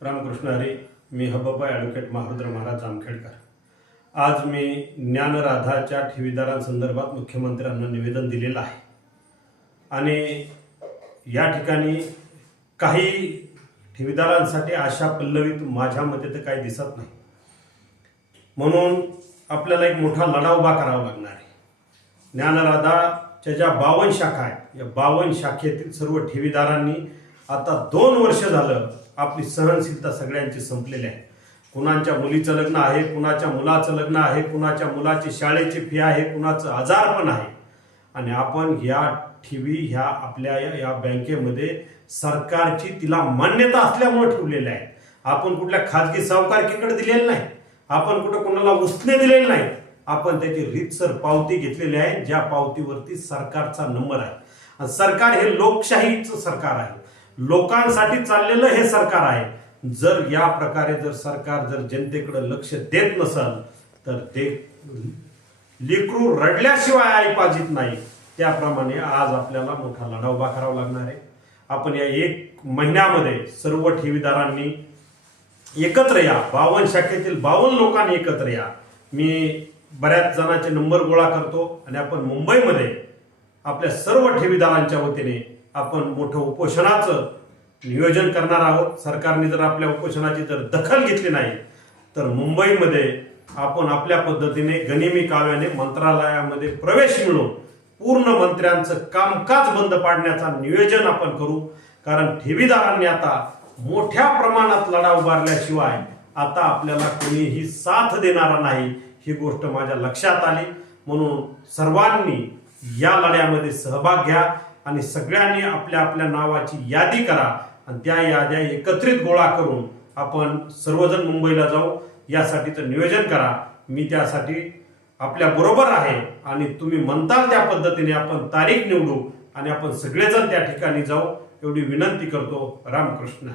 रामकृष्ण हरी. मी हब्बाबाई advocate Maharudra Maharaj जामखेडकर. आज मी ज्ञानराधाच्या ठेवीदारांसंदर्भात मुख्यमंत्र्यांना निवेदन दिलेलं आहे आणि या ठिकाणी काही ठेवीदारांसाठी आशा पल्लवीत माझ्या मते तर काही दिसत नाही, म्हणून आपल्याला एक मोठा लढा उभा करावा लागणार आहे. ज्ञानराधाच्या ज्या 52 शाखा आहेत, या 52 शाखेतील सर्व ठेवीदारांनी आता 2 वर्ष झालं आपली सहनशीलता सगळ्यांची संपलेली आहे. कुणाच्या मुलीचं लग्न आहे, कुणाच्या मुलाचं लग्न आहे, कुणाच्या मुलाची शाळेची फी आहे, कुणाचं आजारपण आहे आणि आपण या ठेवी ह्या आपल्या या बँकेमध्ये सरकारची तिला मान्यता असल्यामुळे ठेवलेल्या आहे. आपण कुठल्या खाजगी सावकारकीकडे दिलेलं नाही, आपण कुठं कोणाला उसने दिलेलं नाही. आपण त्याची रीतसर पावती घेतलेली आहे, ज्या पावतीवरती सरकारचा नंबर आहे. आणि सरकार हे लोकशाहीचं सरकार आहे, लोकांसाठी चाललेलं हे सरकार आहे. जर या प्रकारे जर सरकार जर जनतेकडे लक्ष देत नसेल तर ते लेकरू रडल्याशिवाय आई पाजित नाही. त्याप्रमाणे आज आपल्याला मोठा लढा उभा करावा लागणार आहे. आपण या 1 महिन्यामध्ये सर्व ठेवीदारांनी एकत्र या, 52 शाखेतील 52 लोकांनी एकत्र या. मी बऱ्याच जणांचे नंबर गोळा करतो आणि आपण मुंबईमध्ये आपल्या सर्व ठेवीदारांच्या वतीने आपण मोठं उपोषणाचं नियोजन करणार आहोत. सरकारने जर आपल्या उपोषणाची जर दखल घेतली नाही तर मुंबईमध्ये आपण आपल्या पद्धतीने गनिमी काव्याने मंत्रालयामध्ये प्रवेश मिळवून पूर्ण मंत्र्यांचं कामकाज बंद पाडण्याचा नियोजन आपण करू. कारण ठेवीदारांनी आता मोठ्या प्रमाणात लढा उभारल्याशिवाय आता आपल्याला कोणीही साथ देणारा नाही, ही गोष्ट माझ्या लक्षात आली. म्हणून सर्वांनी या लढ्यामध्ये सहभाग घ्या आणि सगळ्यांनी आपल्या आपल्या नावाची यादी करा आणि त्या याद्या एकत्रित गोळा करून आपण सर्वजण मुंबईला जाऊ यासाठीचं नियोजन करा. मी त्यासाठी आपल्या बरोबर आहे आणि तुम्ही म्हणताल त्या पद्धतीने आपण तारीख निवडू आणि आपण सगळेजण त्या ठिकाणी जाऊ एवढी विनंती करतो. रामकृष्ण.